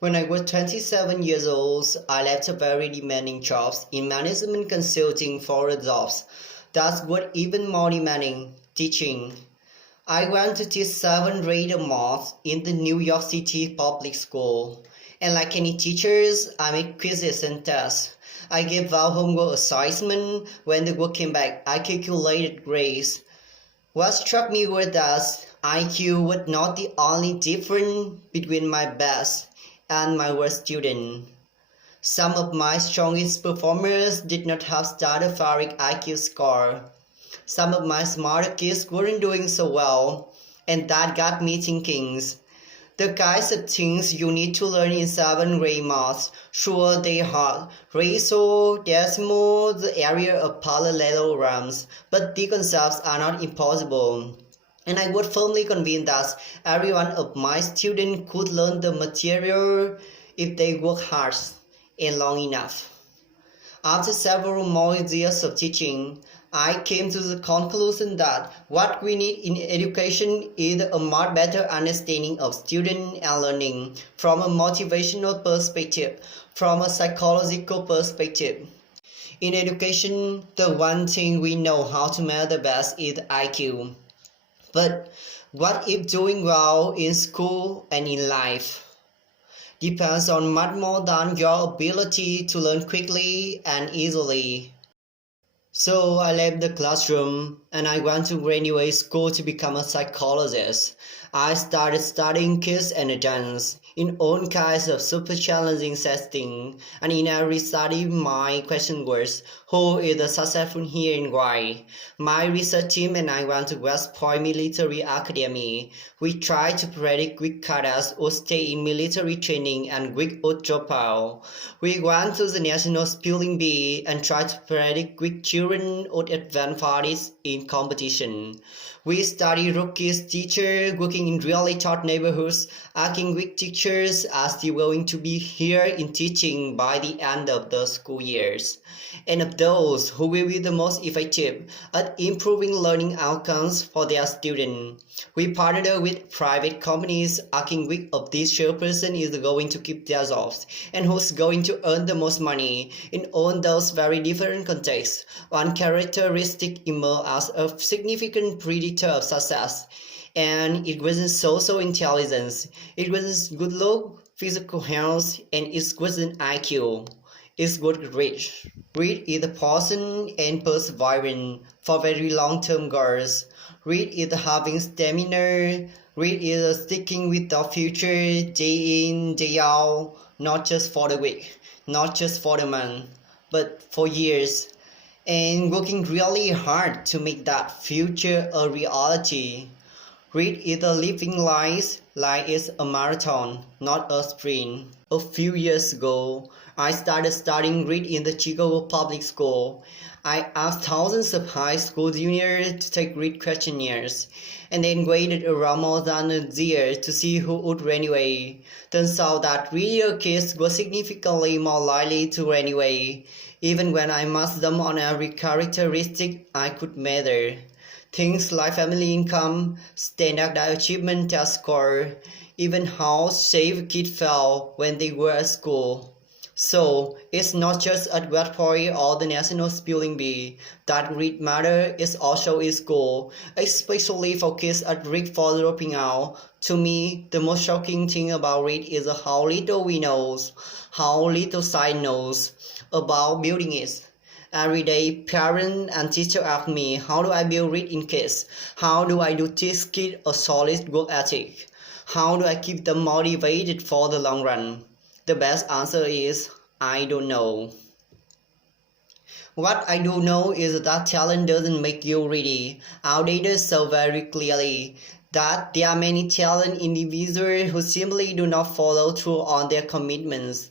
When I was 27 years old, I left a very demanding job in management consulting for jobs that were even more demanding, teaching. I went to teach 7th grade math in the New York City public school. And like any teachers, I made quizzes and tests. I gave out homework assignment. When the work came back, I calculated grades. What struck me was that IQ was not the only difference between my best and my worst student. Some of my strongest performers did not have stratospheric IQ score. Some of my smarter kids weren't doing so well, and that got me thinking. The kinds of things you need to learn in 7th grade math, sure they hard, ratio, decimal, the area of parallelograms, but the concepts are not impossible. And I was firmly convinced that every one of my students could learn the material if they work hard and long enough. After several more years of teaching, I came to the conclusion that what we need in education is a much better understanding of student and learning from a motivational perspective, from a psychological perspective. In education, the one thing we know how to measure the best is IQ. But what if doing well in school and in life depends on much more than your ability to learn quickly and easily? So I left the classroom and I went to graduate school to become a psychologist. I started studying kids and dance in all kinds of super challenging settings, and in every study my question was, who is the successful here and why? My research team and I went to West Point Military Academy. We tried to predict which cadets would stay in military training and which would drop out. We went to the National Spelling Bee and tried to predict which children would advance farthest in competition. We studied rookies teachers working in really tough neighborhoods, asking which teachers are still going to be here in teaching by the end of the school years, and of those who will be the most effective at improving learning outcomes for their students. We partnered with private companies, asking which of these chairperson is going to keep their jobs and who's going to earn the most money. In all those very different contexts, one characteristic emerged as a significant predictor of success, and it wasn't social intelligence, it wasn't good look, physical health, and it wasn't IQ. It was grit. Grit is the passion and perseverance for very long-term goals. Grit is having stamina. Grit is sticking with the future day in, day out, not just for the week, not just for the month, but for years, and working really hard to make that future a reality. Read is a living life, life is a marathon, not a sprint. A few years ago, I started studying read in the Chicago public school. I asked thousands of high school juniors to take read questionnaires, and then waited around more than a year to see who would run away. Turns out that reader kids were significantly more likely to run away, even when I marked them on every characteristic I could measure. Things like family income, standard achievement test score, even how safe kids felt when they were at school. So, it's not just at West Point or the National Spelling Bee that read matter, is also in school, especially for kids at risk for dropping out. To me, the most shocking thing about read is how little we know, how little science knows about building it. Every day, parents and teachers ask me, how do I build read in kids? How do I do teach kids a solid work ethic? How do I keep them motivated for the long run? The best answer is, I don't know. What I do know is that talent doesn't make you ready. Our data show very clearly that there are many talented individuals who simply do not follow through on their commitments.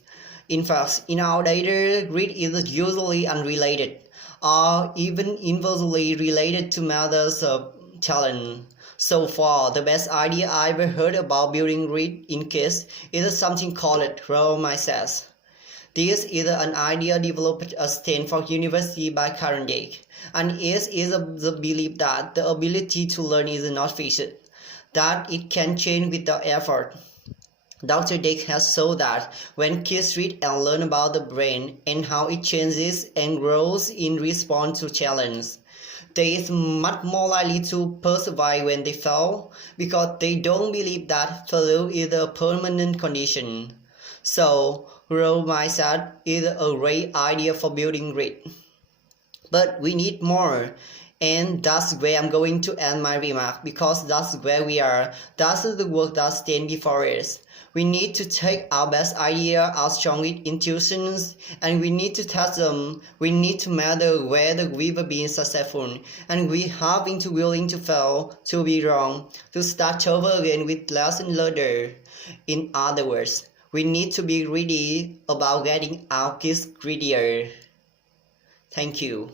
In fact, in our data, grit is usually unrelated or even inversely related to matters of talent. So far, the best idea I ever heard about building grit in kids is something called role mindset. This is an idea developed at Stanford University by Karen Dake, and it is the belief that the ability to learn is not fixed, that it can change without effort. Dr. Dick has shown that when kids read and learn about the brain and how it changes and grows in response to challenge, they is much more likely to persevere when they fail because they don't believe that failure is a permanent condition. So, growth mindset is a great idea for building grit. But we need more. And that's where I'm going to end my remark because that's where we are. That's the work that stands before us. We need to take our best idea, our strongest intuitions, and we need to test them. We need to measure whether we've been successful, and we have been too willing to fail, to be wrong, to start over again with lesson learned. In other words, we need to be greedy about getting our kids greedier. Thank you.